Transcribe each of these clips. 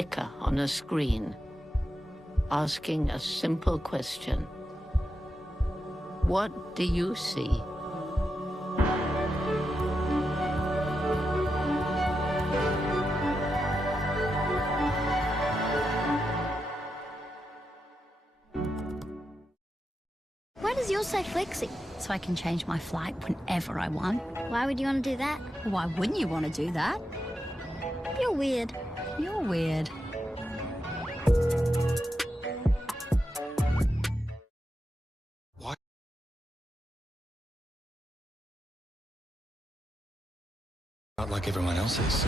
flicker on a screen, asking a simple question. What do you see? Why does yours say flexi? So I can change my flight whenever I want. Why would you want to do that? Why wouldn't you want to do that? You're weird. You're weird. What? Not like everyone else is.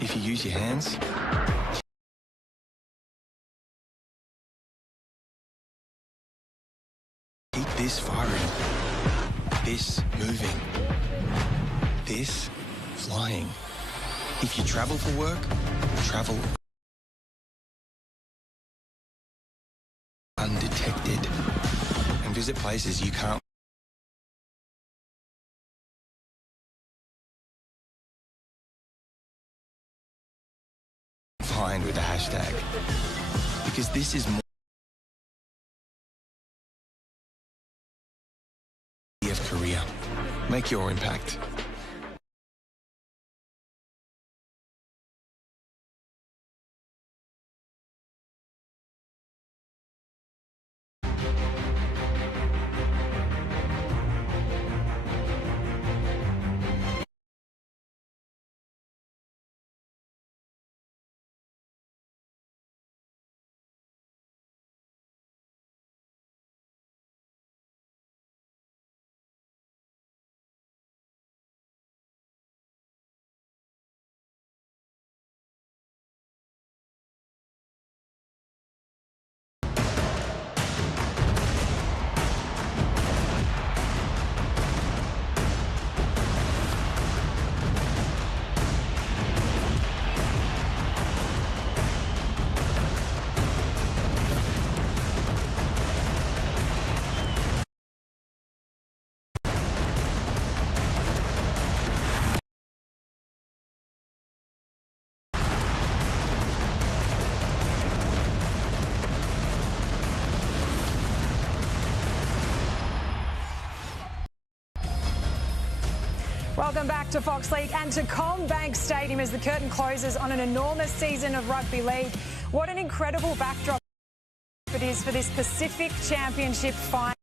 If you use your hands, keep this firing, this moving, this flying. If you travel for work, travel undetected and visit places you can't find with the hashtag, because this is more of career. Make your impact. Welcome back to Fox League and to Combank Stadium as the curtain closes on an enormous season of rugby league. What an incredible backdrop it is for this Pacific Championship final.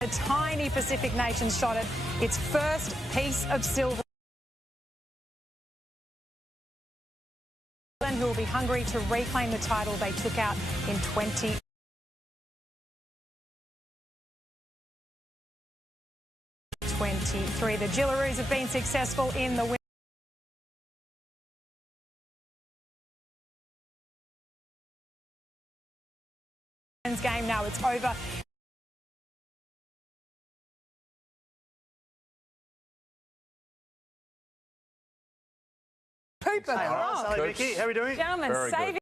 The tiny Pacific nation shot at its first piece of silver. Who will be hungry to reclaim the title they took out in 2023. The Gillaroos have been successful in the women's game. Now it's over. Cooper, Hello, Vicky. How are we doing? Gentlemen, saving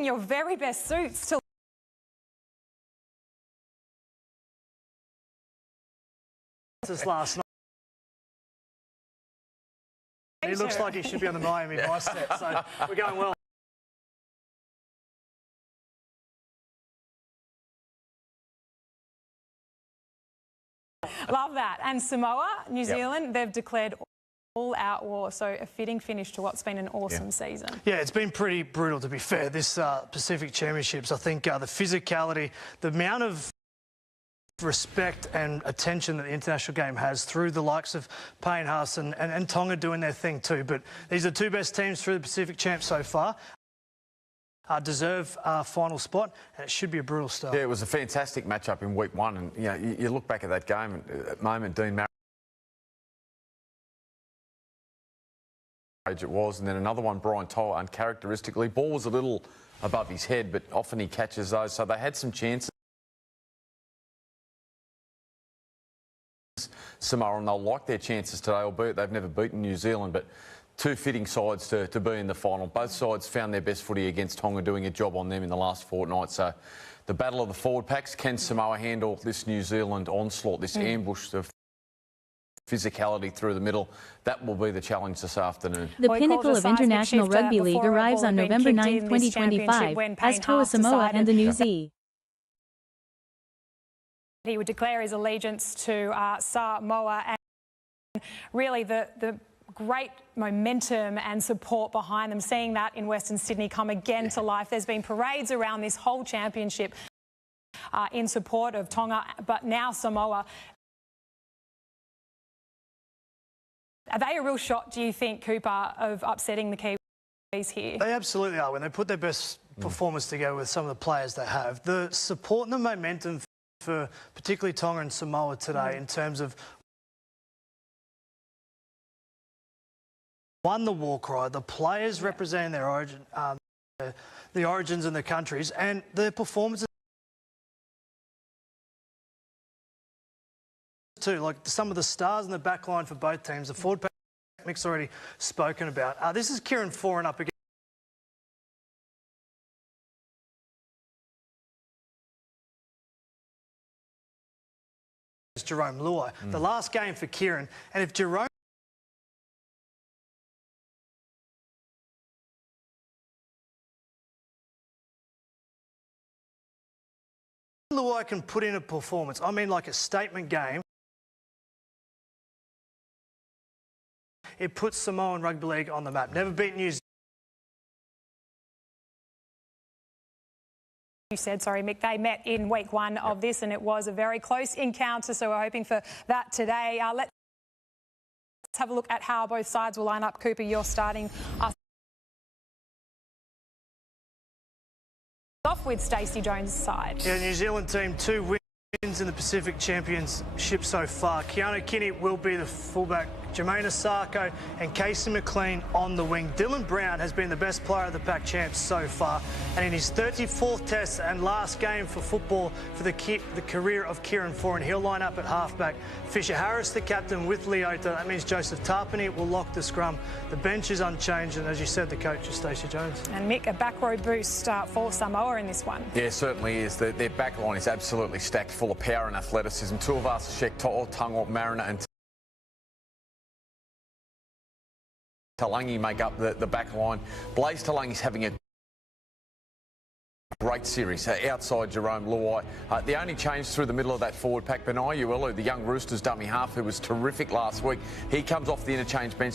your very best suits to this last night. He looks like he should be on the Miami Vice set, so we're going well. Love that. And Samoa, New Zealand, they've declared all-out war, so a fitting finish to what's been an awesome season. Yeah, it's been pretty brutal, to be fair, this Pacific Championships. I think the physicality, the amount of respect and attention that the international game has through the likes of Payne Haas and Tonga doing their thing too. But these are the two best teams through the Pacific Champs so far. Deserve a final spot, and it should be a brutal start. Yeah, it was a fantastic matchup in week one, and you know, you look back at that game at the moment, Dean Marriage it was, and then another one, Brian Toa, uncharacteristically. Ball was a little above his head, but often he catches those, so they had some chances. Samoa, and they'll like their chances today, albeit they've never beaten New Zealand, but two fitting sides to be in the final. Both sides found their best footy against Tonga, doing a job on them in the last fortnight. So the battle of the forward packs. Can Samoa handle this New Zealand onslaught, this ambush of physicality through the middle? That will be the challenge this afternoon. The pinnacle of International Rugby League arrives on November 9, 2025, as Toa Samoa and the New Zealand. He would declare his allegiance to Samoa, and really the great momentum and support behind them, seeing that in Western Sydney come again to life. There's been parades around this whole championship in support of Tonga, but now Samoa. Are they a real shot, do you think, Cooper, of upsetting the Kiwis here? They absolutely are. When they put their best performance together with some of the players they have, the support and the momentum for particularly Tonga and Samoa today in terms of the war cry, the players representing their origin, the origins and the countries, and their performances too. Like some of the stars in the back line for both teams. The forward pack mix already spoken about. This is Kieran Foran up against Jerome Luai. The last game for Kieran, and if Jerome Luai can put in a performance, I mean like a statement game, it puts Samoan Rugby League on the map. Never beat New Zealand. You said, sorry, Mick, they met in week one of this, and it was a very close encounter, so we're hoping for that today. Let's have a look at how both sides will line up. Cooper, you're starting us off with Stacey Jones' side. Yeah, New Zealand team, 2 wins in the Pacific Championship so far. Keanu Kinney will be the fullback. Jermaine Asako and Casey McLean on the wing. Dylan Brown has been the best player of the Pac Champs so far, and in his 34th test and last game for football for the career of Kieran Foran, he'll line up at halfback. Fisher Harris, the captain, with Leota. That means Joseph Tarpany will lock the scrum. The bench is unchanged, and as you said, the coach is Stacey Jones. And Mick, a back row boost for Samoa in this one. Yeah, certainly is. Their back line is absolutely stacked full of power and athleticism. Tuivasa-Sheck, To'o Tago, Mariner and Talangi make up the back line. Blaze Talangi's having a great series outside Jerome Luai. The only change through the middle of that forward pack, Benai Uelu, the young Roosters dummy half who was terrific last week. He comes off the interchange bench.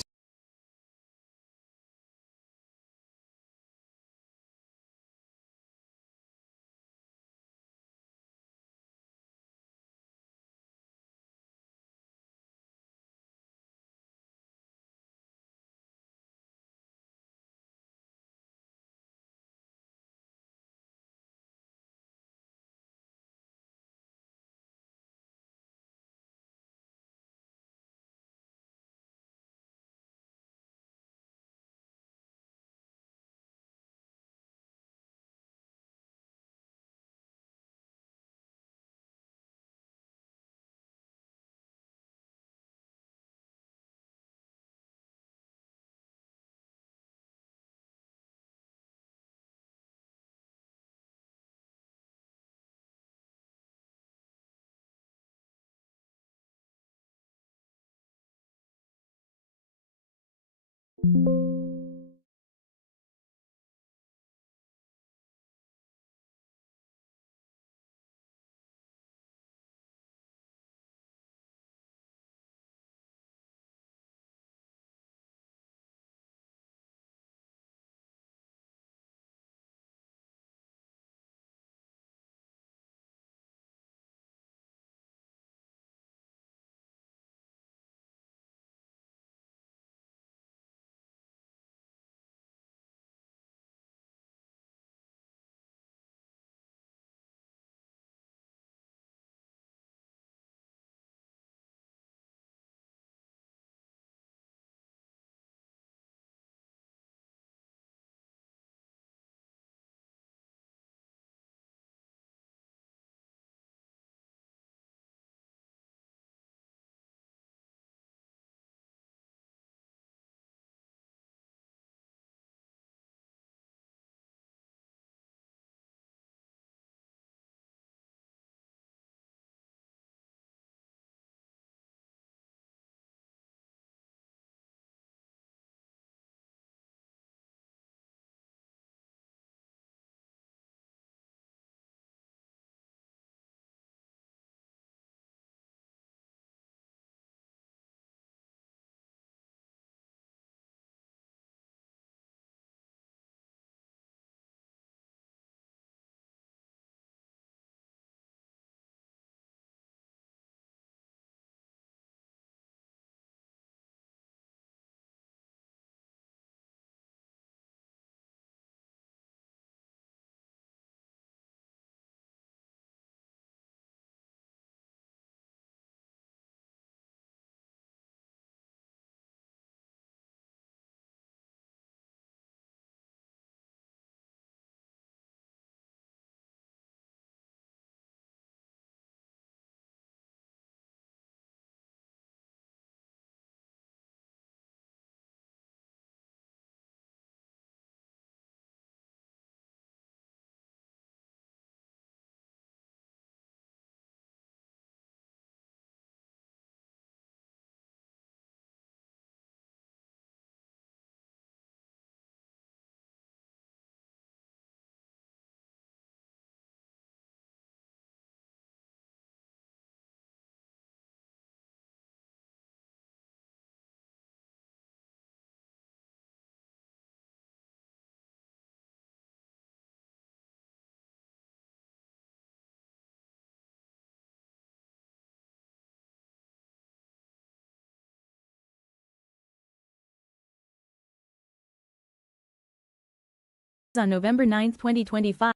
on November 9, 2025.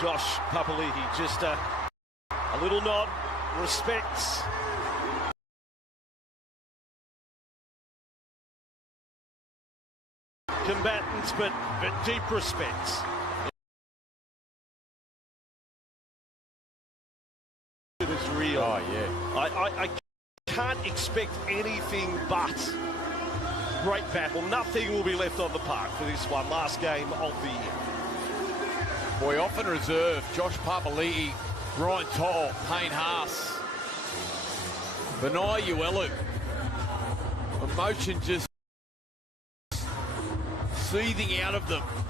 Josh Papali'i, just a little nod, respects. Combatants, but deep respects. It is real. Oh, yeah. I can't expect anything but great battle. Nothing will be left on the park for this one. Last game of the year. Boy, often reserve. Josh Papali'i, Ryan Toa, Payne Haas, Benai Uelu. Emotion just seething out of them.